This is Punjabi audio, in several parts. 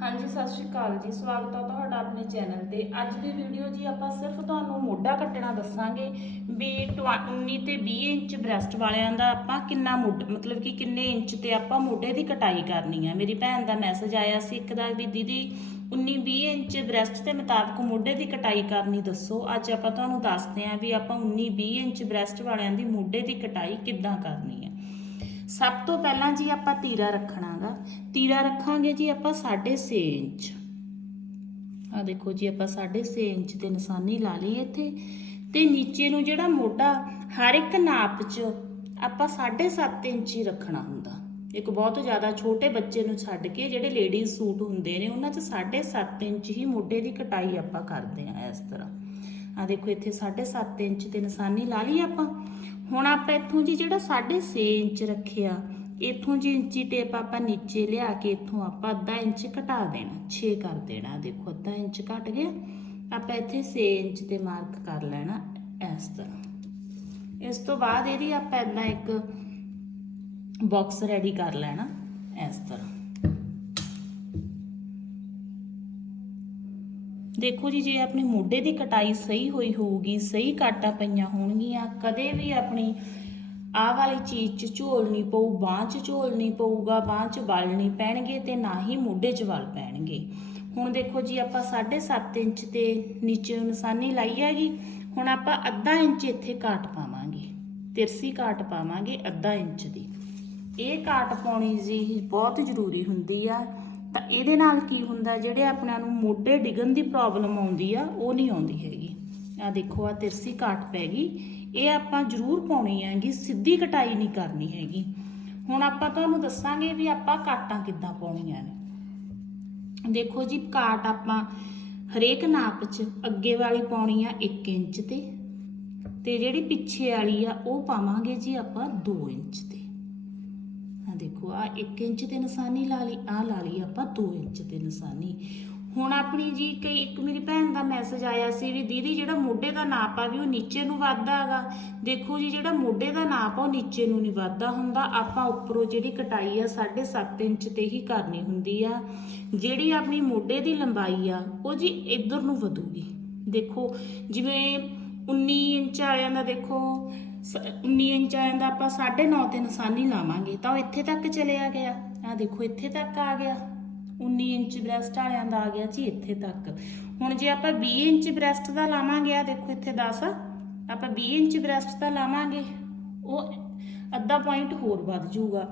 ਹਾਂਜੀ, ਸਤਿ ਸ਼੍ਰੀ ਅਕਾਲ ਜੀ। ਸਵਾਗਤ ਹੈ ਤੁਹਾਡਾ ਆਪਣੇ ਚੈਨਲ ਤੇ। ਅੱਜ ਦੀ ਵੀਡੀਓ ਜੀ ਆਪਾਂ ਸਿਰਫ ਤੁਹਾਨੂੰ ਮੋਢਾ ਕੱਟਣਾ ਦੱਸਾਂਗੇ ਵੀ 19 ਤੇ 20 ਇੰਚ ਬ੍ਰੈਸਟ ਵਾਲਿਆਂ ਦਾ ਆਪਾਂ ਕਿੰਨਾ ਮੁੱਢ, ਮਤਲਬ ਕਿ ਕਿੰਨੇ ਇੰਚ ਤੇ ਆਪਾਂ ਮੋਢੇ ਦੀ ਕਟਾਈ ਕਰਨੀ ਹੈ ਮੇਰੀ ਭੈਣ ਦਾ ਮੈਸੇਜ ਆਇਆ ਸੀ ਇੱਕ ਦਾ ਵੀ, ਦੀਦੀ 19 20 ਇੰਚ ਬ੍ਰੈਸਟ ਦੇ ਮੁਤਾਬਕ ਮੋਢੇ ਦੀ ਕਟਾਈ ਕਰਨੀ ਦੱਸੋ। ਅੱਜ ਆਪਾਂ ਤੁਹਾਨੂੰ ਦੱਸਦੇ ਹਾਂ ਵੀ ਆਪਾਂ 19 20 ਇੰਚ ਬ੍ਰੈਸਟ ਵਾਲਿਆਂ ਦੀ ਮੋਢੇ ਦੀ ਕਟਾਈ ਕਿੱਦਾਂ ਕਰਨੀ ਹੈ ਸਭ ਤੋਂ ਪਹਿਲਾਂ ਜੀ ਆਪਾਂ ਤੀਰਾ ਰੱਖਣਾਗਾ। ਤੀਰਾ ਰੱਖਾਂਗੇ ਜੀ ਆਪਾਂ 6.5 ਇੰਚ। ਆ ਦੇਖੋ ਜੀ ਆਪਾਂ 6.5 ਇੰਚ ਤੇ ਨਿਸ਼ਾਨੀ ਲਾ ਲਈ ਇੱਥੇ। ਤੇ ਨੀਚੇ ਨੂੰ ਜਿਹੜਾ ਮੋਢਾ, ਹਰ ਇੱਕ ਨਾਪ 'ਚ ਆਪਾਂ 7.5 ਇੰਚ ਹੀ ਰੱਖਣਾ ਹੁੰਦਾ। ਇੱਕ ਬਹੁਤ ਜ਼ਿਆਦਾ ਛੋਟੇ ਬੱਚੇ ਨੂੰ ਛੱਡ ਕੇ ਜਿਹੜੇ ਲੇਡੀਜ਼ ਸੂਟ ਹੁੰਦੇ ਨੇ, ਉਹਨਾਂ 'ਚ 6.5 ਇੰਚ ਹੀ ਮੋਢੇ ਦੀ ਕਟਾਈ ਆਪਾਂ ਕਰਦੇ ਆ ਇਸ ਤਰ੍ਹਾਂ। ਆ ਦੇਖੋ ਇੱਥੇ 7.5 ਇੰਚ ਤੇ ਨਿਸ਼ਾਨੀ ਲਾ ਲਈ ਆਪਾਂ। ਹੁਣ ਆਪਾਂ ਇੱਥੋਂ ਜੀ ਜਿਹੜਾ 6.5 ਇੰਚ ਰੱਖਿਆ, ਇੱਥੋਂ ਜੀ ਇੰਚੀ ਟੇਪ ਆਪਾਂ ਨੀਚੇ ਲਿਆ ਕੇ ਇੱਥੋਂ ਆਪਾਂ ਅੱਧਾ ਇੰਚ ਘਟਾ ਦੇਣਾ 6 ਕਰ ਦੇਣਾ। ਦੇਖੋ, ਅੱਧਾ ਇੰਚ ਘਟ ਗਿਆ। ਆਪਾਂ ਇੱਥੇ 6 ਇੰਚ ਤੇ ਮਾਰਕ ਕਰ ਲੈਣਾ ਇਸ ਤਰ੍ਹਾਂ। ਇਸ ਤੋਂ ਬਾਅਦ ਇਹਦੀ ਆਪਾਂ ਇਦਾਂ ਇੱਕ ਬਾਕਸ ਰੈਡੀ ਕਰ ਲੈਣਾ ਇਸ ਤਰ੍ਹਾਂ। ਦੇਖੋ ਜੀ, ਜੇ ਆਪਣੀ ਮੋਢੇ ਦੀ ਕਟਾਈ ਸਹੀ ਹੋਈ ਹੋਊਗੀ, ਸਹੀ ਕਾਟਾਂ ਪਈਆਂ ਹੋਣਗੀਆਂ, ਕਦੇ ਵੀ ਆਪਣੀ ਆਹ ਵਾਲੀ ਚੀਜ਼ 'ਚ ਝੋਲ ਨਹੀਂ ਪਊ, ਬਾਂਹ 'ਚ ਝੋਲ ਨਹੀਂ ਪਊਗਾ, ਬਾਂਹ 'ਚ ਵਲ ਨਹੀਂ ਪੈਣਗੇ ਤੇ ਨਾ ਹੀ ਮੋਢੇ 'ਚ ਵਲ ਪੈਣਗੇ। ਹੁਣ ਦੇਖੋ ਜੀ, ਆਪਾਂ 7.5 ਇੰਚ ਤੇ ਨੀਚੇ ਨਿਸ਼ਾਨੀ ਲਾਈ ਹੈਗੀ, ਹੁਣ ਆਪਾਂ ਅੱਧਾ ਇੰਚ ਇੱਥੇ ਕਾਟ ਪਾਵਾਂਗੇ, ਤਿਰਸੀ ਕਾਟ ਪਾਵਾਂਗੇ ਅੱਧਾ ਇੰਚ ਦੀ। ਇਹ ਕਾਟ ਪਾਉਣੀ ਜੀ ਬਹੁਤ ਜ਼ਰੂਰੀ ਹੁੰਦੀ ਆ ਤਾਂ ਇਹਦੇ ਨਾਲ ਕੀ ਹੁੰਦਾ, ਜਿਹੜੇ ਆਪਣਿਆਂ ਨੂੰ ਮੋਢੇ ਡਿੱਗਣ ਦੀ ਪ੍ਰੋਬਲਮ ਆਉਂਦੀ ਆ, ਉਹ ਨਹੀਂ ਆਉਂਦੀ ਹੈਗੀ। ਆ ਦੇਖੋ ਆ ਤਿਰਸੀ ਕਾਟ ਪੈ ਗਈ। ਇਹ ਆਪਾਂ ਜ਼ਰੂਰ ਪਾਉਣੀ ਹੈਗੀ, ਸਿੱਧੀ ਕਟਾਈ ਨਹੀਂ ਕਰਨੀ ਹੈਗੀ। ਹੁਣ ਆਪਾਂ ਤੁਹਾਨੂੰ ਦੱਸਾਂਗੇ ਵੀ ਆਪਾਂ ਕਾਟਾਂ ਕਿੱਦਾਂ ਪਾਉਣੀਆਂ ਨੇ। ਦੇਖੋ ਜੀ ਕਾਟ ਆਪਾਂ ਹਰੇਕ ਨਾਪ 'ਚ ਅੱਗੇ ਵਾਲੀ ਪਾਉਣੀ ਆ 1 ਇੰਚ ਤੇ ਤੇ ਜਿਹੜੀ ਪਿੱਛੇ ਵਾਲੀ ਆ, ਉਹ ਪਾਵਾਂਗੇ ਜੀ ਆਪਾਂ 2 ਇੰਚ ਤੇ। ਦੇਖੋ ਆ 1 ਇੰਚ ਤੇ ਨਿਸ਼ਾਨੀ ਲਾ ਲਈ ਆ ਲਾ ਲਈ ਆਪਾਂ 2 ਇੰਚ ਤੇ ਨਿਸ਼ਾਨੀ। ਹੁਣ ਆਪਣੀ ਜੀ ਕਈ, ਇੱਕ ਮੇਰੀ ਭੈਣ ਦਾ ਮੈਸੇਜ ਆਇਆ ਸੀ ਵੀ ਦੀਦੀ ਜਿਹੜਾ ਮੋਢੇ ਦਾ ਨਾਪ ਆ ਵੀ ਉਹ ਨੀਚੇ ਨੂੰ ਵੱਧਦਾ ਹੈਗਾ। ਦੇਖੋ ਜੀ, ਜਿਹੜਾ ਮੋਢੇ ਦਾ ਨਾਪ ਆ ਉਹ ਨੀਚੇ ਨੂੰ ਨਹੀਂ ਵੱਧਦਾ ਹੁੰਦਾ। ਆਪਾਂ ਉੱਪਰੋਂ ਜਿਹੜੀ ਕਟਾਈ ਆ 7.5 ਇੰਚ ਤੇ ਹੀ ਕਰਨੀ ਹੁੰਦੀ ਆ। ਜਿਹੜੀ ਆਪਣੀ ਮੋਢੇ ਦੀ ਲੰਬਾਈ ਆ, ਉਹ ਜੀ ਇੱਧਰ ਨੂੰ ਵਧੂਗੀ। ਦੇਖੋ, ਜਿਵੇਂ 19 ਇੰਚ ਵਾਲਿਆਂ ਦਾ ਦੇਖੋ 19 ਇੰਚ ਵਾਲਿਆਂ ਦਾ ਆਪਾਂ 9.5 ਤੇ ਨਿਸ਼ਾਨੀ ਲਾਵਾਂਗੇ, ਤਾਂ ਉਹ ਇੱਥੇ ਤੱਕ ਚਲਿਆ ਗਿਆ। ਆ ਦੇਖੋ, ਇੱਥੇ ਤੱਕ ਆ ਗਿਆ। 19 ਇੰਚ ਬ੍ਰੈਸਟ ਵਾਲਿਆਂ ਦਾ ਆ ਗਿਆ ਜੀ ਇੱਥੇ ਤੱਕ। ਹੁਣ ਜੇ ਆਪਾਂ 20 ਇੰਚ ਬ੍ਰੈਸਟ ਦਾ ਲਾਵਾਂਗੇ ਆ ਦੇਖੋ ਇੱਥੇ 10 ਆਪਾਂ 20 ਇੰਚ ਬ੍ਰੈਸਟ ਦਾ ਲਾਵਾਂਗੇ, ਉਹ ਅੱਧਾ ਪੁਆਇੰਟ ਹੋਰ ਵੱਧ ਜਾਊਗਾ।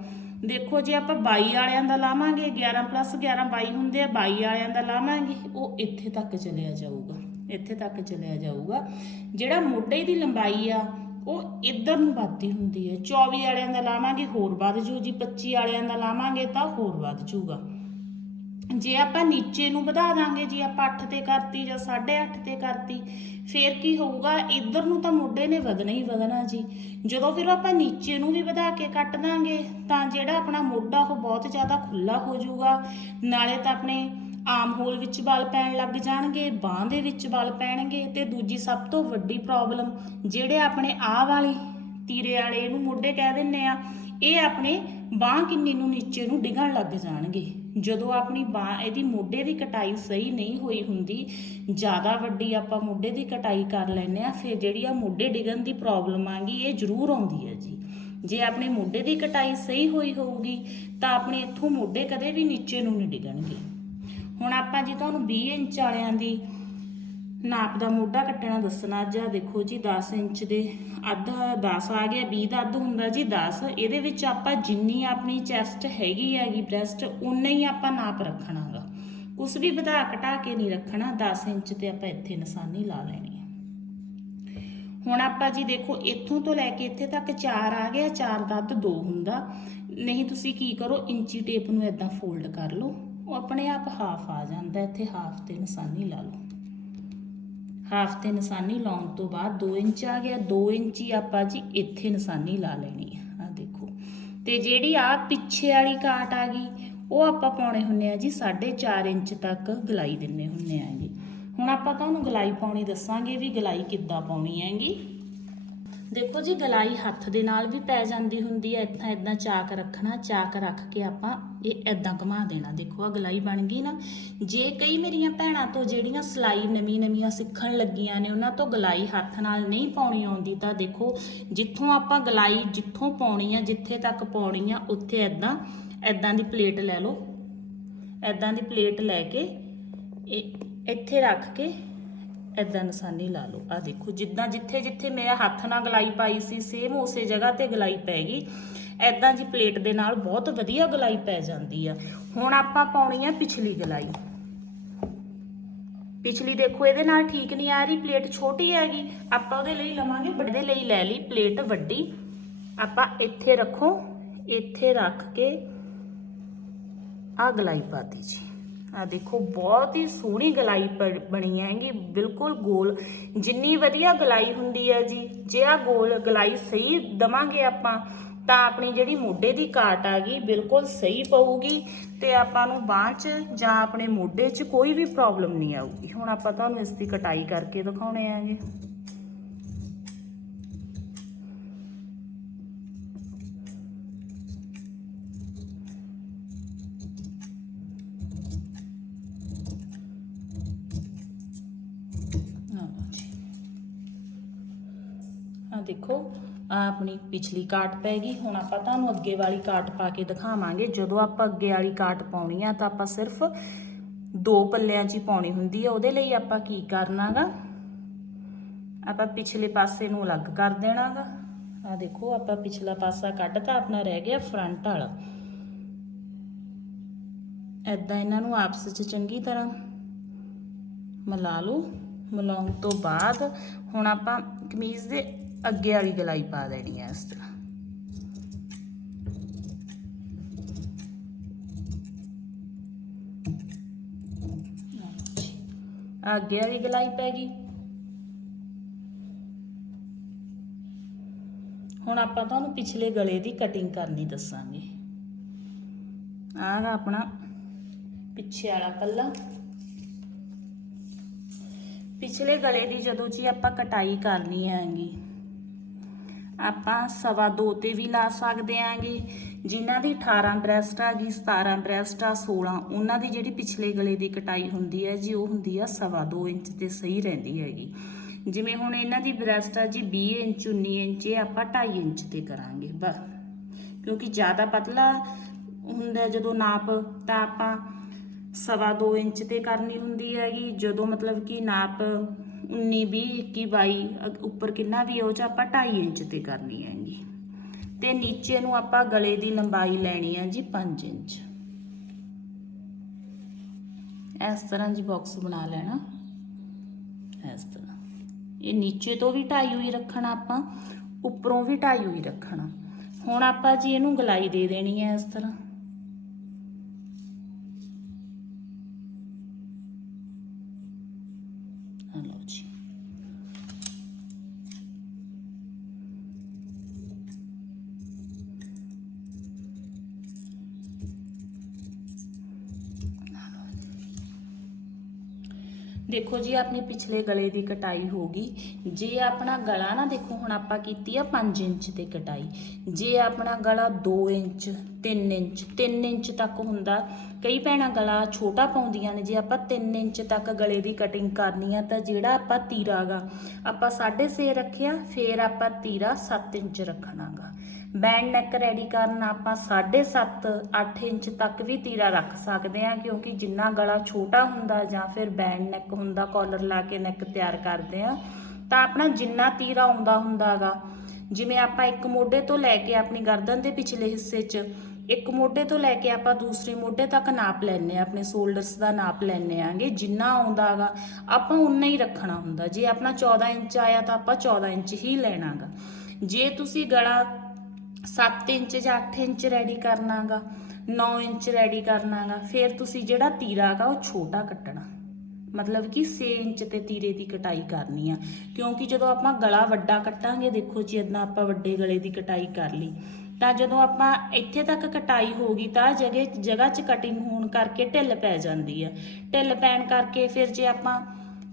ਦੇਖੋ, ਜੇ ਆਪਾਂ 22 ਵਾਲਿਆਂ ਦਾ ਲਾਵਾਂਗੇ 11 11 22 ਹੁੰਦੇ ਆ 22 ਵਾਲਿਆਂ ਦਾ ਲਾਵਾਂਗੇ, ਉਹ ਇੱਥੇ ਤੱਕ ਚਲਿਆ ਜਾਊਗਾ। ਇੱਥੇ ਤੱਕ ਚਲਿਆ ਜਾਊਗਾ। ਜਿਹੜਾ ਮੋਢੇ ਦੀ ਲੰਬਾਈ ਆ ਉਹ ਇੱਧਰ ਨੂੰ ਵੱਧਦੀ ਹੁੰਦੀ ਹੈ। 24 ਵਾਲਿਆਂ ਦਾ ਲਾਵਾਂਗੇ, ਹੋਰ ਵੱਧ ਜੂ ਜੀ 25 ਵਾਲਿਆਂ ਦਾ ਲਾਵਾਂਗੇ ਤਾਂ ਹੋਰ ਵੱਧ ਜੂਗਾ ਜੇ ਆਪਾਂ ਨੀਚੇ ਨੂੰ ਵਧਾ ਦਾਂਗੇ, ਜੀ ਆਪਾਂ 8 ਤੇ ਕਰਤੀ ਜਾਂ 8.5 ਤੇ ਕਰਤੀ, ਫੇਰ ਕੀ ਹੋਊਗਾ? ਇੱਧਰ ਨੂੰ ਤਾਂ ਮੋਢੇ ਨੇ ਵਧਣਾ ਹੀ ਵਧਣਾ ਜੀ। ਜਦੋਂ ਫਿਰ ਆਪਾਂ ਨੀਚੇ ਨੂੰ ਵੀ ਵਧਾ ਕੇ ਕੱਟ ਦਾਂਗੇ, ਤਾਂ ਜਿਹੜਾ ਆਪਣਾ ਮੋਢਾ ਉਹ ਬਹੁਤ ਜ਼ਿਆਦਾ ਖੁੱਲਾ ਹੋ ਜਾਊਗਾ। ਨਾਲੇ ਤਾਂ ਆਪਣੇ ਆਮ ਹੋਲ ਵਿੱਚ ਵਾਲ ਪੈਣ ਲੱਗ ਜਾਣਗੇ, ਬਾਹ ਦੇ ਵਿੱਚ ਵਾਲ ਪੈਣਗੇ ਤੇ ਦੂਜੀ ਸਭ ਤੋਂ ਵੱਡੀ ਪ੍ਰੋਬਲਮ ਜਿਹੜੇ ਆਪਣੇ ਆਹ ਵਾਲੀ ਤੀਰੇ ਵਾਲੇ ਇਹਨੂੰ ਮੋਢੇ ਕਹਿ ਦਿੰਨੇ ਆ, ਇਹ ਆਪਣੇ ਬਾਹ ਕਿੰਨੀ ਨੂੰ ਨੀਚੇ ਨੂੰ ਡਿੱਗਣ ਲੱਗ ਜਾਣਗੇ। ਜਦੋਂ ਆਪਣੀ ਬਾਹ ਇਹਦੀ ਮੋਢੇ ਦੀ ਕਟਾਈ ਸਹੀ ਨਹੀਂ ਹੋਈ ਹੁੰਦੀ, ਜ਼ਿਆਦਾ ਵੱਡੀ ਆਪਾਂ ਮੋਢੇ ਦੀ ਕਟਾਈ ਕਰ ਲੈਨੇ ਆ, ਫਿਰ ਜਿਹੜੀ ਆ ਮੋਢੇ ਡਿੱਗਣ ਦੀ ਪ੍ਰੋਬਲਮ ਆਂਗੀ, ਇਹ ਜ਼ਰੂਰ ਆਉਂਦੀ ਹੈ ਜੀ। ਜੇ ਆਪਣੇ ਮੋਢੇ ਦੀ ਕਟਾਈ ਸਹੀ ਹੋਈ ਹੋਊਗੀ, ਤਾਂ ਆਪਣੇ ਇੱਥੋਂ ਮੋਢੇ ਕਦੇ ਵੀ ਨੀਚੇ ਨੂੰ ਨਹੀਂ ਡਿੱਗਣਗੇ। ਹੁਣ ਆਪਾਂ ਜੀ ਤੁਹਾਨੂੰ 20 ਇੰਚ ਵਾਲਿਆਂ ਦੀ ਨਾਪ ਦਾ ਮੋਢਾ ਕੱਟਣਾ ਦੱਸਣਾ, ਅੱਜ ਆ ਦੇਖੋ ਜੀ 10 ਇੰਚ ਦੇ ਅੱਧ 10 ਆ ਗਿਆ 20 ਦਾ ਅੱਧ ਹੁੰਦਾ ਜੀ 10 ਇਹਦੇ ਵਿੱਚ ਆਪਾਂ ਜਿੰਨੀ ਆਪਣੀ ਚੈਸਟ ਹੈਗੀ ਹੈਗੀ ਬ੍ਰੈਸਟ ਉਨਾ ਹੀ ਆਪਾਂ ਨਾਪ ਰੱਖਣਾਗਾ। ਕੁਛ ਵੀ ਵਧਾ ਘਟਾ ਕੇ ਨਹੀਂ ਰੱਖਣਾ 10 ਇੰਚ ਤੇ ਆਪਾਂ ਇੱਥੇ ਨਿਸ਼ਾਨੀ ਲਾ ਲੈਣੀ ਹੈ ਹੁਣ ਆਪਾਂ ਜੀ ਦੇਖੋ, ਇੱਥੋਂ ਤੋਂ ਲੈ ਕੇ ਇੱਥੇ ਤੱਕ 4 ਆ ਗਿਆ 4 ਦਾ ਅੱਧ 2 ਹੁੰਦਾ। ਨਹੀਂ ਤੁਸੀਂ ਕੀ ਕਰੋ, ਇੰਚੀ ਟੇਪ ਨੂੰ ਇਦਾਂ ਫੋਲਡ ਕਰ ਲਓ। ਉਹ ਆਪਣੇ ਆਪ ਹਾਫ ਆ ਜਾਂਦਾ, ਇੱਥੇ ਹਾਫ ਤੇ ਨਿਸ਼ਾਨੀ ਲਾ ਲਓ। ਹਾਫ ਤੇ ਨਿਸ਼ਾਨੀ ਲਾਉਣ ਤੋਂ ਬਾਅਦ 2 ਇੰਚ ਆ ਗਿਆ 2 ਇੰਚ ਹੀ ਆਪਾਂ ਜੀ ਇੱਥੇ ਨਿਸ਼ਾਨੀ ਲਾ ਲੈਣੀ ਆ। ਆ ਦੇਖੋ। ਤੇ ਜਿਹੜੀ ਆ ਪਿੱਛੇ ਵਾਲੀ ਕਾਟ ਆ ਗਈ, ਉਹ ਆਪਾਂ ਪਾਉਣੇ ਹੁੰਨੇ ਆ ਜੀ 4.5 ਇੰਚ ਤੱਕ ਗਲਾਈ ਦਿੰਨੇ ਹੁੰਨੇ ਆ ਜੀ। ਹੁਣ ਆਪਾਂ ਤੁਹਾਨੂੰ ਗਲਾਈ ਪਾਉਣੀ ਦੱਸਾਂਗੇ ਵੀ ਗਲਾਈ ਕਿੱਦਾਂ ਪਾਉਣੀ ਹੈਗੀ। ਦੇਖੋ ਜੀ, ਗਲਾਈ ਹੱਥ ਦੇ ਨਾਲ ਵੀ ਪੈ ਜਾਂਦੀ ਹੁੰਦੀ ਹੈ। ਇੱਦਾਂ, ਇਦਾਂ ਚਾਕ ਰੱਖਣਾ, ਚਾਕ ਰੱਖ ਕੇ ਆਪਾਂ ਇਹ ਇਦਾਂ ਘੁਮਾ ਦੇਣਾ। ਦੇਖੋ ਆ ਗਲਾਈ ਬਣ ਗਈ ਨਾ। ਜੇ ਕਈ ਮੇਰੀਆਂ ਭੈਣਾਂ ਤੋਂ ਜਿਹੜੀਆਂ ਸਲਾਈ ਨਵੀਂ ਨਵੀਆਂ ਸਿੱਖਣ ਲੱਗੀਆਂ ਨੇ, ਉਹਨਾਂ ਤੋਂ ਗਲਾਈ ਹੱਥ ਨਾਲ ਨਹੀਂ ਪਾਉਣੀ ਆਉਂਦੀ, ਤਾਂ ਦੇਖੋ, ਜਿੱਥੋਂ ਆਪਾਂ ਗਲਾਈ ਜਿੱਥੋਂ ਪਾਉਣੀ ਆ, ਜਿੱਥੇ ਤੱਕ ਪਾਉਣੀ ਆ, ਉੱਥੇ ਇਦਾਂ ਇਦਾਂ ਦੀ ਪਲੇਟ ਲੈ ਲਓ। ਇਦਾਂ ਦੀ ਪਲੇਟ ਲੈ ਕੇ, ਇਹ ਇੱਥੇ ਰੱਖ ਕੇ ਇਦਾਂ ਨਿਸ਼ਾਨੀ ਲਾ ਲਓ। ਆ ਦੇਖੋ, ਜਿੱਦਾਂ ਜਿੱਥੇ ਜਿੱਥੇ ਮੇਰਾ ਹੱਥ ਨਾਲ ਗਲਾਈ ਪਾਈ ਸੀ ਸੇਮ ਉਸੇ ਜਗ੍ਹਾ ਤੇ ਗਲਾਈ ਪੈ ਗਈ। ਇਦਾਂ ਜੀ ਪਲੇਟ ਦੇ ਨਾਲ ਬਹੁਤ ਵਧੀਆ ਗਲਾਈ ਪੈ ਜਾਂਦੀ ਆ। ਹੁਣ ਆਪਾਂ ਪਾਉਣੀ ਆ ਪਿਛਲੀ ਗਲਾਈ। ਪਿਛਲੀ ਦੇਖੋ, ਇਹਦੇ ਨਾਲ ਠੀਕ ਨਹੀਂ ਆ ਰਹੀ, ਪਲੇਟ ਛੋਟੀ ਹੈਗੀ ਆਪਾਂ ਉਹਦੇ ਲਈ ਲਵਾਂਗੇ ਵੱਡੇ ਲਈ ਲੈ ਲਈ, ਪਲੇਟ ਵੱਡੀ। ਆਪਾਂ ਇੱਥੇ ਰੱਖੋ, ਇੱਥੇ ਰੱਖ ਕੇ ਆ ਗਲਾਈ ਪਾਤੀ ਜੀ। ਆ ਦੇਖੋ, ਬਹੁਤ ਹੀ ਸੋਹਣੀ ਗਲਾਈ ਪ- ਬਣੀ ਹੈਗੀ, ਬਿਲਕੁਲ ਗੋਲ। ਜਿੰਨੀ ਵਧੀਆ ਗਲਾਈ ਹੁੰਦੀ ਹੈ ਜੀ, ਜੇ ਆ ਗੋਲ ਗਲਾਈ ਸਹੀ ਦਵਾਂਗੇ ਆਪਾਂ, ਤਾਂ ਆਪਣੀ ਜਿਹੜੀ ਮੋਢੇ ਦੀ ਕਾਟ ਆ ਗਈ, ਬਿਲਕੁਲ ਸਹੀ ਪਊਗੀ ਤੇ ਆਪਾਂ ਨੂੰ ਬਾਂਹ 'ਚ ਜਾਂ ਆਪਣੇ ਮੋਢੇ 'ਚ ਕੋਈ ਵੀ ਪ੍ਰੋਬਲਮ ਨਹੀਂ ਆਊਗੀ। ਹੁਣ ਆਪਾਂ ਤੁਹਾਨੂੰ ਇਸ ਦੀ ਕਟਾਈ ਕਰਕੇ ਦਿਖਾਉਣੇ ਆਗੇ ਆਪਣੀ ਪਿਛਲੀ ਕਾਟ ਪੈ ਗਈ। ਹੁਣ ਆਪਾਂ ਤੁਹਾਨੂੰ ਅੱਗੇ ਵਾਲੀ ਕਾਟ ਪਾ ਕੇ ਦਿਖਾਵਾਂਗੇ। ਜਦੋਂ ਆਪਾਂ ਅੱਗੇ ਵਾਲੀ ਕਾਟ ਪਾਉਣੀ ਆ ਤਾਂ ਆਪਾਂ ਸਿਰਫ ਦੋ ਪੱਲਿਆਂ 'ਚ ਹੀ ਪਾਉਣੀ ਹੁੰਦੀ ਆ। ਉਹਦੇ ਲਈ ਆਪਾਂ ਕੀ ਕਰਨਾਗਾ? ਆਪਾਂ ਪਿਛਲੇ ਪਾਸੇ ਨੂੰ ਅਲੱਗ ਕਰ ਦੇਣਾਗਾ। ਆ ਦੇਖੋ, ਆਪਾਂ ਪਿਛਲਾ ਪਾਸਾ ਕੱਢਤਾ, ਆਪਣਾ ਰਹਿ ਗਿਆ ਫਰੰਟ ਵਾਲਾ। ਐਦਾਂ ਇਹਨਾਂ ਨੂੰ ਆਪਸ ਚ ਚੰਗੀ ਤਰ੍ਹਾਂ ਮਿਲਾ ਲਓ। ਮਿਲਾਉਣ ਤੋਂ ਬਾਅਦ ਹੁਣ ਆਪਾਂ ਕਮੀਜ਼ ਦੇ ਅੱਗੇ ਵਾਲੀ ਗਲਾਈ ਪਾ ਦੇਣੀ ਹੈ ਇਸ ਤਰ੍ਹਾਂ। ਅੱਗੇ ਵਾਲੀ ਗਲਾਈ ਪੈ ਗਈ। ਹੁਣ ਆਪਾਂ ਤੁਹਾਨੂੰ ਪਿਛਲੇ ਗਲੇ ਦੀ ਕਟਿੰਗ ਕਰਨੀ ਦੱਸਾਂਗੇ। ਆਹ ਆਪਣਾ ਪਿੱਛੇ ਵਾਲਾ ਪੱਲਾ। ਪਿਛਲੇ ਗਲੇ ਦੀ ਜਦੋਂ ਜੀ ਆਪਾਂ ਕਟਾਈ ਕਰਨੀ ਹੈਗੀ ਆਪਾਂ ਸਵਾ ਦੋ ਤੇ ਵੀ ਲਾ ਸਕਦੇ ਆਂਗੇ। ਜਿਨ੍ਹਾਂ ਦੀ 18 ਬ੍ਰੈਸਟ ਆ ਗਈ 17 ਬ੍ਰੈਸਟ ਆ 16 ਉਹਨਾਂ ਦੀ ਜਿਹੜੀ ਪਿਛਲੇ ਗਲੇ ਦੀ ਕਟਾਈ ਹੁੰਦੀ ਹੈ ਜੀ, ਉਹ ਹੁੰਦੀ ਆ ਸਵਾ ਦੋ ਇੰਚ ਤੇ ਸਹੀ ਰਹਿੰਦੀ ਹੈਗੀ। ਜਿਵੇਂ ਹੁਣ ਇਹਨਾਂ ਦੀ ਬ੍ਰੈਸਟ ਆ ਜੀ 20 ਇੰਚ 19 ਇੰਚ, ਇਹ ਆਪਾਂ 2.5 ਇੰਚ ਤੇ ਕਰਾਂਗੇ, ਬਸ। ਕਿਉਂਕਿ ਜ਼ਿਆਦਾ ਪਤਲਾ ਹੁੰਦਾ ਜਦੋਂ ਨਾਪ, ਤਾਂ ਆਪਾਂ ਸਵਾ 2 ਇੰਚ ਤੇ ਕਰਨੀ ਹੁੰਦੀ ਹੈਗੀ। ਜਦੋਂ ਮਤਲਬ ਕਿ ਨਾਪ 19 20 21 22 ਉੱਪਰ ਕਿੰਨਾ ਵੀ ਉਹ ਚ ਆਪਾਂ 2.5 ਇੰਚ ਤੇ ਕਰਨੀ ਹੈਗੀ। ਤੇ ਨੀਚੇ ਨੂੰ ਆਪਾਂ ਗਲੇ ਦੀ ਲੰਬਾਈ ਲੈਣੀ ਹੈ ਜੀ 5 ਇੰਚ। ਇਸ ਤਰ੍ਹਾਂ ਜੀ ਬਾਕਸ ਬਣਾ ਲੈਣਾ। ਇਸ ਤਰ੍ਹਾਂ। ਇਹ ਨੀਚੇ ਤੋਂ ਵੀ ਢਾਈ ਹੋਈ ਰੱਖਣਾ ਆਪਾਂ, ਉੱਪਰੋਂ ਵੀ ਢਾਈ ਹੋਈ ਰੱਖਣਾ। ਹੁਣ ਆਪਾਂ ਜੀ ਇਹਨੂੰ ਗਲਾਈ ਦੇ ਦੇਣੀ ਹੈ ਇਸ ਤਰ੍ਹਾਂ। ਆ ਲਓ ਜੀ ਦੇਖੋ ਜੀ, ਆਪਣੀ ਪਿਛਲੇ ਗਲੇ ਦੀ ਕਟਾਈ ਹੋ ਗਈ। ਜੇ ਆਪਣਾ ਗਲਾ ਨਾ ਦੇਖੋ, ਹੁਣ ਆਪਾਂ ਕੀਤੀ ਆ 5 ਇੰਚ ਤੇ ਕਟਾਈ। ਜੇ ਆਪਣਾ ਗਲਾ 2 ਇੰਚ 3 ਇੰਚ 3 ਇੰਚ ਤੱਕ ਹੁੰਦਾ। ਕਈ ਭੈਣਾਂ ਗਲਾ ਛੋਟਾ ਪਾਉਂਦੀਆਂ ਨੇ, ਜੇ ਆਪਾਂ 3 ਇੰਚ ਤੱਕ ਗਲੇ ਦੀ ਕਟਿੰਗ ਕਰਨੀ ਆ, ਤਾਂ ਜਿਹੜਾ ਆਪਾਂ ਤੀਰਾਗਾ, ਆਪਾਂ 6.5 ਰੱਖਿਆ, ਫੇਰ ਆਪਾਂ ਤੀਰਾ 7 ਇੰਚ ਰੱਖਣਾਗਾ। ਬੈਂਡ ਨੈਕ ਰੈਡੀ ਕਰਨ ਆਪਾਂ 7.5 8 ਇੰਚ ਤੱਕ ਵੀ ਤੀਰਾ ਰੱਖ ਸਕਦੇ ਆ ਕਿਉਂਕਿ ਜਿੰਨਾ ਗਲਾ ਛੋਟਾ ਹੁੰਦਾ ਜਾਂ ਫਿਰ ਬੈਂਡ ਨੈਕ ਹੁੰਦਾ ਕਾਲਰ ਲਾ ਕੇ ਨੈਕ ਤਿਆਰ ਕਰਦੇ ਆ ਤਾਂ ਆਪਣਾ ਜਿੰਨਾ ਤੀਰਾ ਆਉਂਦਾ ਹੁੰਦਾਗਾ। ਜਿਵੇਂ ਆਪਾਂ ਇੱਕ ਮੋਢੇ ਤੋਂ ਲੈ ਕੇ ਆਪਣੀ ਗਰਦਨ ਦੇ ਪਿਛਲੇ ਹਿੱਸੇ 'ਚ, ਇੱਕ ਮੋਢੇ ਤੋਂ ਲੈ ਕੇ ਆਪਾਂ ਦੂਸਰੇ ਮੋਢੇ ਤੱਕ ਨਾਪ ਲੈਣੇ ਆ ਆਪਣੇ ਸ਼ੋਲਡਰਸ ਦਾ ਨਾਪ ਲੈਣੇ ਆਂਗੇ ਜਿੰਨਾ ਆਉਂਦਾਗਾ ਆਪਾਂ ਉਨਾ ਹੀ ਰੱਖਣਾ ਹੁੰਦਾ। ਜੇ ਆਪਣਾ 14 ਇੰਚ ਆਇਆ ਤਾਂ ਆਪਾਂ 14 ਇੰਚ ਹੀ ਲੈਣਾਗਾ। ਜੇ ਤੁਸੀਂ ਗਲਾ 7 ਇੰਚ ਜਾਂ 8 ਇੰਚ ਰੈਡੀ ਕਰਨਾਗਾ 9 ਇੰਚ ਰੈਡੀ ਕਰਨਾਗਾ, ਫਿਰ ਤੁਸੀਂ ਜਿਹੜਾ ਤੀਰਾਗਾ ਉਹ ਛੋਟਾ ਕੱਟਣਾ। ਮਤਲਬ ਕਿ 6 ਇੰਚ ਤੇ ਤੀਰੇ ਦੀ ਕਟਾਈ ਕਰਨੀ ਆ। ਕਿਉਂਕਿ ਜਦੋਂ ਆਪਾਂ ਗਲਾ ਵੱਡਾ ਕੱਟਾਂਗੇ, ਦੇਖੋ ਜੀ ਇਦਾਂ ਆਪਾਂ ਵੱਡੇ ਗਲੇ ਦੀ ਕਟਾਈ ਕਰ ਲਈ। ਤਾਂ ਜਦੋਂ ਆਪਾਂ ਇੱਥੇ ਤੱਕ ਕਟਾਈ ਹੋ ਗਈ, ਤਾਂ ਜਗ੍ਹਾ ਜਗ੍ਹਾ 'ਚ ਕਟਿੰਗ ਹੋਣ ਕਰਕੇ ਢਿੱਲ ਪੈ ਜਾਂਦੀ ਆ। ਢਿੱਲ ਪੈਣ ਕਰਕੇ ਫਿਰ ਜੇ ਆਪਾਂ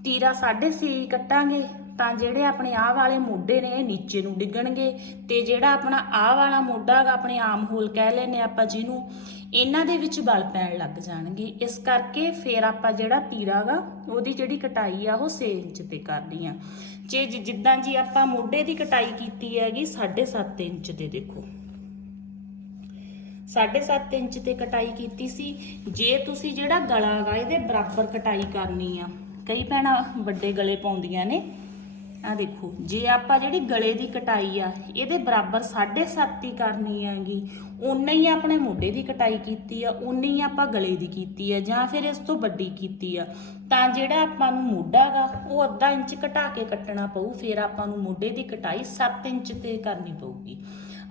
ਤੀਰਾ 6.5 ਕੱਟਾਂਗੇ ਤਾਂ ਜਿਹੜੇ ਆਪਣੇ ਆਹ ਵਾਲੇ ਮੋਢੇ ਨੇ, ਇਹ ਨੀਚੇ ਨੂੰ ਡਿੱਗਣਗੇ। ਤੇ ਜਿਹੜਾ ਆਪਣਾ ਆਹ ਵਾਲਾ ਮੋਢਾ ਹੈਗਾ, ਆਪਣੇ ਆਮ ਹੋਲ ਕਹਿ ਲੈਨੇ ਆਪਾਂ ਜਿਹਨੂੰ, ਇਹਨਾਂ ਦੇ ਵਿੱਚ ਬਲ ਪੈਣ ਲੱਗ ਜਾਣਗੇ। ਇਸ ਕਰਕੇ ਫਿਰ ਆਪਾਂ ਜਿਹੜਾ ਤੀਰਾ ਗਾ ਉਹਦੀ ਜਿਹੜੀ ਕਟਾਈ ਆ, ਉਹ 6 ਇੰਚ ਤੇ ਕਰਨੀ ਆ ਜੇ ਜਿ- ਜਿੱਦਾਂ ਜੀ ਆਪਾਂ ਮੋਢੇ ਦੀ ਕਟਾਈ ਕੀਤੀ ਹੈਗੀ 7.5 ਇੰਚ ਤੇ ਦੇਖੋ। 7.5 ਇੰਚ ਤੇ ਕਟਾਈ ਕੀਤੀ ਸੀ। ਜੇ ਤੁਸੀਂ ਜਿਹੜਾ ਗਲਾ ਗਾ ਇਹਦੇ ਬਰਾਬਰ ਕਟਾਈ ਕਰਨੀ ਆ, ਕਈ ਭੈਣਾਂ ਵੱਡੇ ਗਲੇ ਪਾਉਂਦੀਆਂ ਨੇ ਆ ਦੇਖੋ, ਜੇ ਆਪਾਂ ਜਿਹੜੀ ਗਲੇ ਦੀ ਕਟਾਈ ਆ, ਇਹਦੇ ਬਰਾਬਰ 7.5 ਹੀ ਕਰਨੀ ਹੈਗੀ। ਉਨਾ ਹੀ ਆਪਣੇ ਮੋਢੇ ਦੀ ਕਟਾਈ ਕੀਤੀ ਆ ਉਨੀ ਹੀ ਆਪਾਂ ਗਲੇ ਦੀ ਕੀਤੀ ਆ, ਜਾਂ ਫਿਰ ਇਸ ਤੋਂ ਵੱਡੀ ਕੀਤੀ ਆ। ਤਾਂ ਜਿਹੜਾ ਆਪਾਂ ਨੂੰ ਮੋਢਾ ਗਾ, ਉਹ ਅੱਧਾ ਇੰਚ ਘਟਾ ਕੇ ਕੱਟਣਾ ਪਊ, ਫਿਰ ਆਪਾਂ ਨੂੰ ਮੋਢੇ ਦੀ ਕਟਾਈ 7 ਇੰਚ ਤੇ ਕਰਨੀ ਪਊਗੀ।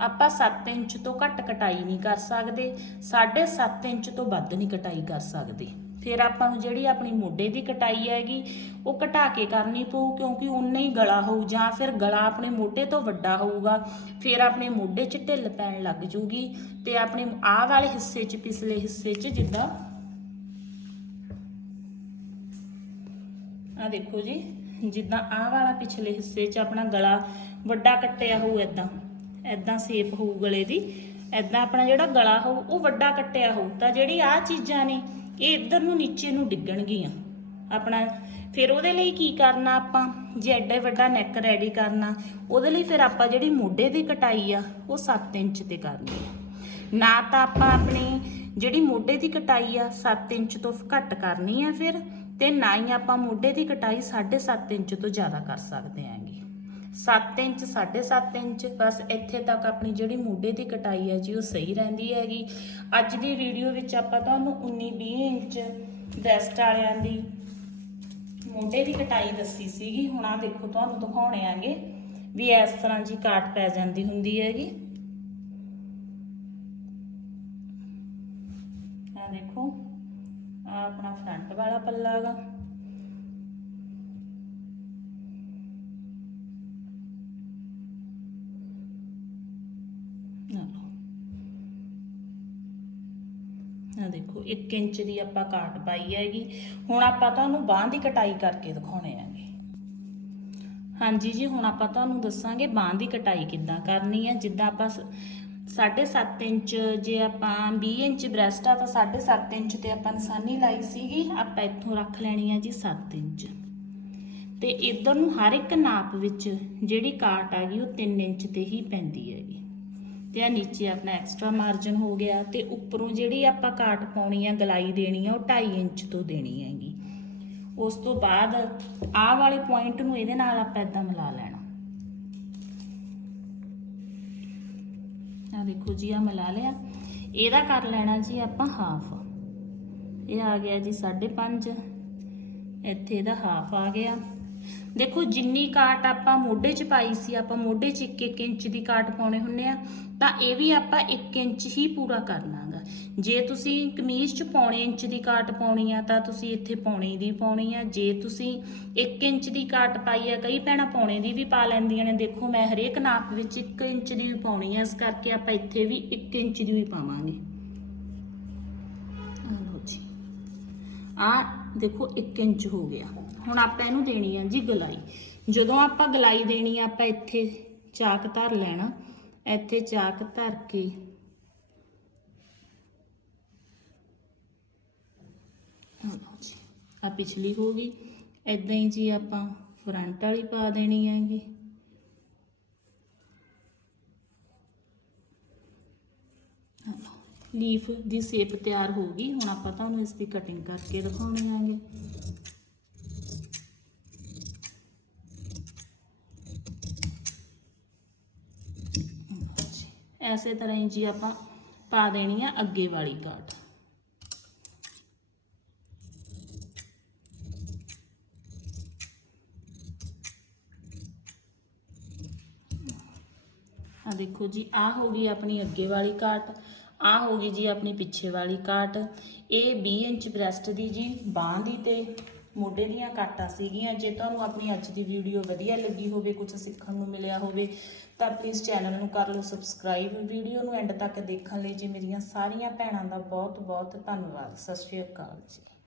ਆਪਾਂ 7 ਇੰਚ ਤੋਂ ਘੱਟ ਕਟਾਈ ਨਹੀਂ ਕਰ ਸਕਦੇ 7.5 ਇੰਚ ਤੋਂ ਵੱਧ ਨਹੀਂ ਕਟਾਈ ਕਰ ਸਕਦੇ। ਫਿਰ ਆਪਾਂ ਨੂੰ ਜਿਹੜੀ ਆਪਣੀ ਮੋਢੇ ਦੀ ਕਟਾਈ ਹੈਗੀ, ਉਹ ਘਟਾ ਕੇ ਕਰਨੀ ਪਊ, ਕਿਉਂਕਿ ਉਨਾ ਹੀ ਗਲਾ ਹੋਊ, ਜਾਂ ਫਿਰ ਗਲਾ ਆਪਣੇ ਮੋਢੇ ਤੋਂ ਵੱਡਾ ਹੋਊਗਾ, ਫਿਰ ਆਪਣੇ ਮੋਢੇ 'ਚ ਢਿੱਲ ਪੈਣ ਲੱਗ ਜੂਗੀ, ਤੇ ਆਪਣੇ ਆਹ ਵਾਲੇ ਹਿੱਸੇ 'ਚ, ਪਿਛਲੇ ਹਿੱਸੇ 'ਚ ਜਿੱਦਾਂ ਆ ਦੇਖੋ ਜੀ, ਜਿੱਦਾਂ ਆਹ ਵਾਲਾ ਪਿਛਲੇ ਹਿੱਸੇ 'ਚ ਆਪਣਾ ਗਲਾ ਵੱਡਾ ਕੱਟਿਆ ਹੋਊ ਐਦਾਂ ਐਦਾਂ ਸੇਪ ਹੋਊ ਗਲੇ ਦੀ ਐਦਾਂ ਆਪਣਾ ਜਿਹੜਾ ਗਲਾ ਹੋਊ, ਉਹ ਵੱਡਾ ਕੱਟਿਆ ਹੋਊ, ਤਾਂ ਜਿਹੜੀ ਆਹ ਚੀਜ਼ਾਂ ਨੇ ਇਹ ਇੱਧਰ ਨੂੰ ਨੀਚੇ ਨੂੰ ਡਿੱਗਣਗੀਆਂ। ਆਪਣਾ, ਫਿਰ ਉਹਦੇ ਲਈ ਕੀ ਕਰਨਾ ਆਪਾਂ? ਜੇ ਐਡਾ ਵੱਡਾ ਨੈਕ ਰੈਡੀ ਕਰਨਾ, ਉਹਦੇ ਲਈ ਫਿਰ ਆਪਾਂ ਜਿਹੜੀ ਮੋਢੇ ਦੀ ਕਟਾਈ ਆ, ਉਹ 7 ਇੰਚ ਤੇ ਕਰਨੀ ਆ। ਨਾ ਤਾਂ ਆਪਾਂ ਆਪਣੀ ਜਿਹੜੀ ਮੋਢੇ ਦੀ ਕਟਾਈ ਆ 7 ਇੰਚ ਤੋਂ ਘੱਟ ਕਰਨੀ ਆ ਫਿਰ, ਤੇ ਨਾ ਹੀ ਆਪਾਂ ਮੋਢੇ ਦੀ ਕਟਾਈ 7.5 ਇੰਚ ਤੋਂ ਜ਼ਿਆਦਾ ਕਰ ਸਕਦੇ ਆਂਗੇ 7 ਇੰਚ 7.5 ਇੰਚ, ਬਸ ਇੱਥੇ ਤੱਕ ਆਪਣੀ ਜਿਹੜੀ ਮੋਢੇ ਦੀ ਕਟਾਈ ਹੈ ਜੀ, ਉਹ ਸਹੀ ਰਹਿੰਦੀ ਹੈਗੀ। ਅੱਜ ਦੀ ਵੀਡੀਓ ਵਿੱਚ ਆਪਾਂ ਤੁਹਾਨੂੰ 19 20 ਇੰਚ ਬੈਸਟ ਵਾਲਿਆਂ ਦੀ ਮੋਢੇ ਦੀ ਕਟਾਈ ਦੱਸੀ ਸੀਗੀ। ਹੁਣ ਆ ਦੇਖੋ, ਤੁਹਾਨੂੰ ਦਿਖਾਉਣੇ ਆਂਗੇ ਵੀ ਇਸ ਤਰ੍ਹਾਂ ਜੀ ਕਾਟ ਪੈ ਜਾਂਦੀ ਹੁੰਦੀ ਹੈਗੀ। ਆ ਦੇਖੋ ਆ ਆਪਣਾ ਫਰੰਟ ਵਾਲਾ ਪੱਲਾ ਹੈਗਾ। ਦੇਖੋ 1 ਇੰਚ ਦੀ ਆਪਾਂ ਕਾਟ ਪਾਈ ਹੈਗੀ। ਹੁਣ ਆਪਾਂ ਤੁਹਾਨੂੰ ਬਾਹ ਦੀ ਕਟਾਈ ਕਰਕੇ ਦਿਖਾਉਣੇ ਆਂਗੇ ਹਾਂਜੀ ਜੀ, ਹੁਣ ਆਪਾਂ ਤੁਹਾਨੂੰ ਦੱਸਾਂਗੇ ਬਾਹ ਦੀ ਕਟਾਈ ਕਿੱਦਾਂ ਕਰਨੀ ਹੈ। ਜਿੱਦਾਂ ਆਪਾਂ 7.5 ਇੰਚ, ਜੇ ਆਪਾਂ 20 ਇੰਚ ਬ੍ਰੈਸਟ ਆ ਤਾਂ 7.5 ਇੰਚ ਤੇ ਆਪਾਂ ਨਿਸ਼ਾਨੀ ਲਾਈ ਸੀਗੀ। ਆਪਾਂ ਇੱਥੋਂ ਰੱਖ ਲੈਣੀ ਹੈ ਜੀ 7 ਇੰਚ। ਤੇ ਇਧਰ ਨੂੰ ਹਰ ਇੱਕ ਨਾਪ ਵਿੱਚ ਜਿਹੜੀ ਕਾਟ ਆ ਗਈ ਉਹ 3 ਇੰਚ ਤੇ ਹੀ ਪੈਂਦੀ ਹੈਗੀ। ਤੇ ਆ ਨੀਚੇ ਆਪਣਾ ਐਕਸਟਰਾ ਮਾਰਜਨ ਹੋ ਗਿਆ ਤੇ ਉੱਪਰੋਂ ਜਿਹੜੀ ਆਪਾਂ ਕਾਟ ਪਾਉਣੀ ਆ, ਗਲਾਈ ਦੇਣੀ ਆ, ਉਹ 2.5 ਇੰਚ ਤੋਂ ਦੇਣੀ ਹੈਗੀ। ਉਸ ਤੋਂ ਬਾਅਦ ਆਹ ਵਾਲੇ ਪੁਆਇੰਟ ਨੂੰ ਇਹਦੇ ਨਾਲ ਆਪਾਂ ਇਦਾਂ ਮਿਲਾ ਲੈਣਾ। ਆ ਦੇਖੋ ਜੀ ਆ ਮਿਲਾ ਲਿਆ। ਇਹਦਾ ਕਰ ਲੈਣਾ ਜੀ ਆਪਾਂ ਹਾਫ ਇਹ ਆ ਗਿਆ ਜੀ 5.5 ਇੱਥੇ ਇਹਦਾ ਹਾਫ ਆ ਗਿਆ। ਦੇਖੋ, ਜਿੰਨੀ ਕਾਟ ਆਪਾਂ ਮੋਢੇ 'ਚ ਪਾਈ ਸੀ, ਆਪਾਂ ਮੋਢੇ 'ਚ 1-1 ਇੰਚ ਦੀ ਕਾਟ ਪਾਉਣੇ ਹੁੰਨੇ ਆ, ਤਾਂ ਇਹ ਵੀ ਆਪਾਂ 1 ਇੰਚ ਹੀ ਪੂਰਾ ਕਰਨਾਗਾ ਜੇ ਤੁਸੀਂ ਕਮੀਜ਼ 'ਚ ਪੌਣੇ ਇੰਚ ਦੀ ਕਾਟ ਪਾਉਣੀ ਆ, ਤਾਂ ਤੁਸੀਂ ਇੱਥੇ ਪੌਣੇ ਦੀ ਪਾਉਣੀ ਆ। ਜੇ ਤੁਸੀਂ 1 ਇੰਚ ਦੀ ਕਾਟ ਪਾਈ ਆ, ਕਈ ਭੈਣਾਂ ਪੌਣੇ ਦੀ ਵੀ ਪਾ ਲੈਂਦੀਆਂ ਨੇ। ਦੇਖੋ, ਮੈਂ ਹਰੇਕ ਨਾਪ ਵਿੱਚ 1 ਇੰਚ ਦੀ ਪਾਉਣੀ ਆ, ਇਸ ਕਰਕੇ ਆਪਾਂ ਇੱਥੇ ਵੀ 1 ਇੰਚ ਦੀ ਵੀ ਪਾਵਾਂਗੇ। ਆ ਲਓ ਜੀ। ਆ ਦੇਖੋ 1 ਇੰਚ ਹੋ ਗਿਆ। ਹੁਣ ਆਪਾਂ ਇਹਨੂੰ ਦੇਣੀ ਆ ਜੀ ਗਲਾਈ। ਜਦੋਂ ਆਪਾਂ ਗਲਾਈ ਦੇਣੀ ਆ, ਆਪਾਂ ਇੱਥੇ ਚਾਕ ਧਰ ਲੈਣਾ। ਇੱਥੇ ਚਾਕ ਧਰ ਕੇ ਆ ਪਿਛਲੀ ਹੋ ਗਈ। ਇਦਾਂ ਹੀ ਜੀ ਆਪਾਂ ਫਰੰਟ ਵਾਲੀ ਪਾ ਦੇਣੀ ਹੈਗੀ। ਲੀਫ ਦੀ ਸ਼ੇਪ ਤਿਆਰ ਹੋ ਗਈ। ਹੁਣ ਆਪਾਂ ਤੁਹਾਨੂੰ ਇਸ ਦੀ ਕਟਿੰਗ ਕਰਕੇ ਦਿਖਾਉਣੀ ਹੈਗੇ। ਐਸੇ ਤਰ੍ਹਾਂ ਹੀ ਜੀ ਆਪਾਂ ਪਾ ਦੇਣੀ ਆ ਅੱਗੇ ਵਾਲੀ ਕਾਟ ਆ ਦੇਖੋ ਜੀ ਆ ਹੋ ਗਈ ਆਪਣੀ ਅੱਗੇ ਵਾਲੀ ਕਾਟ ਆ ਹੋ ਗਈ ਜੀ ਆਪਣੀ ਪਿੱਛੇ ਵਾਲੀ ਕਾਟ ਇਹ 20 ਇੰਚ ਬ੍ਰੈਸਟ ਦੀ ਜੀ, ਬਾਂਹ ਦੀ ਤੇ ਮੋਢੇ ਦੀਆਂ ਕਾਟਾਂ ਸੀਗੀਆਂ। ਜੇ ਤੁਹਾਨੂੰ ਆਪਣੀ ਅੱਜ ਦੀ ਵੀਡੀਓ ਵਧੀਆ ਲੱਗੀ ਹੋਵੇ, ਕੁਝ ਸਿੱਖਣ ਨੂੰ ਮਿਲਿਆ ਹੋਵੇ, ਤਾਂ ਪਲੀਜ਼ ਚੈਨਲ ਨੂੰ ਕਰ ਲਓ ਸਬਸਕ੍ਰਾਈਬ ਵੀਡੀਓ ਨੂੰ ਐਂਡ ਤੱਕ ਦੇਖਣ ਲਈ ਜੀ ਮੇਰੀਆਂ ਸਾਰੀਆਂ ਭੈਣਾਂ ਦਾ ਬਹੁਤ ਬਹੁਤ ਧੰਨਵਾਦ। ਸਤਿ ਸ਼੍ਰੀ ਅਕਾਲ ਜੀ।